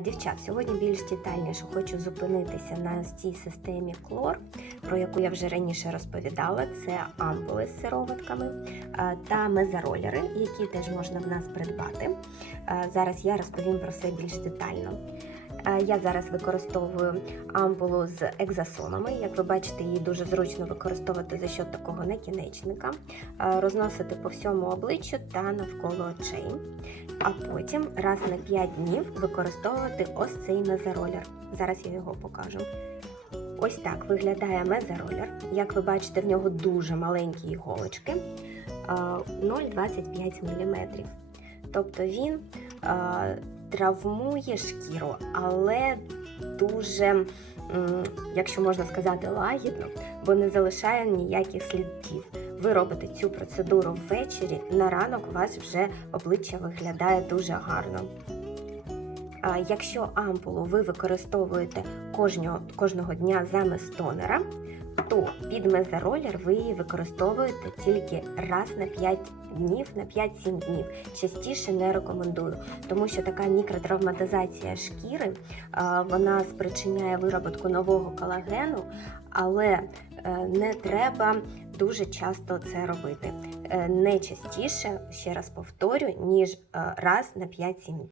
Дівчат, сьогодні більш детальніше хочу зупинитися на цій системі клор, про яку я вже раніше розповідала. Це ампули з сироватками е, та мезоролери, які теж можна в нас придбати. Е, Зараз я розповім про все більш детально. Е, Я зараз використовую ампулу з екзосомами. Як ви бачите, її дуже зручно використовувати за счет такого накінечника, е, розносити по всьому обличчю та навколо очей. А потім раз на 5 днів використовувати ось цей мезоролер. Зараз я його покажу. Ось так виглядає мезоролер. Як ви бачите, в нього дуже маленькі іголочки е, 0,25 мм. Тобто він е, травмує шкіру, але дуже, якщо можна сказати, лагідно, бо не залишає ніяких слідів. Ви робите цю процедуру ввечері, на ранок у вас вже обличчя виглядає дуже гарно. Якщо ампулу ви використовуєте кожного, кожного дня замість тонера, то під мезоролер ви її використовуєте тільки раз на 5 днів, на 5-7 днів. Частіше не рекомендую, тому що така мікротравматизація шкіри вона спричиняє вироботку нового колагену, але е, не треба дуже часто це робити. Е, Не частіше, ще раз повторю, ніж е, раз на 5-7 днів.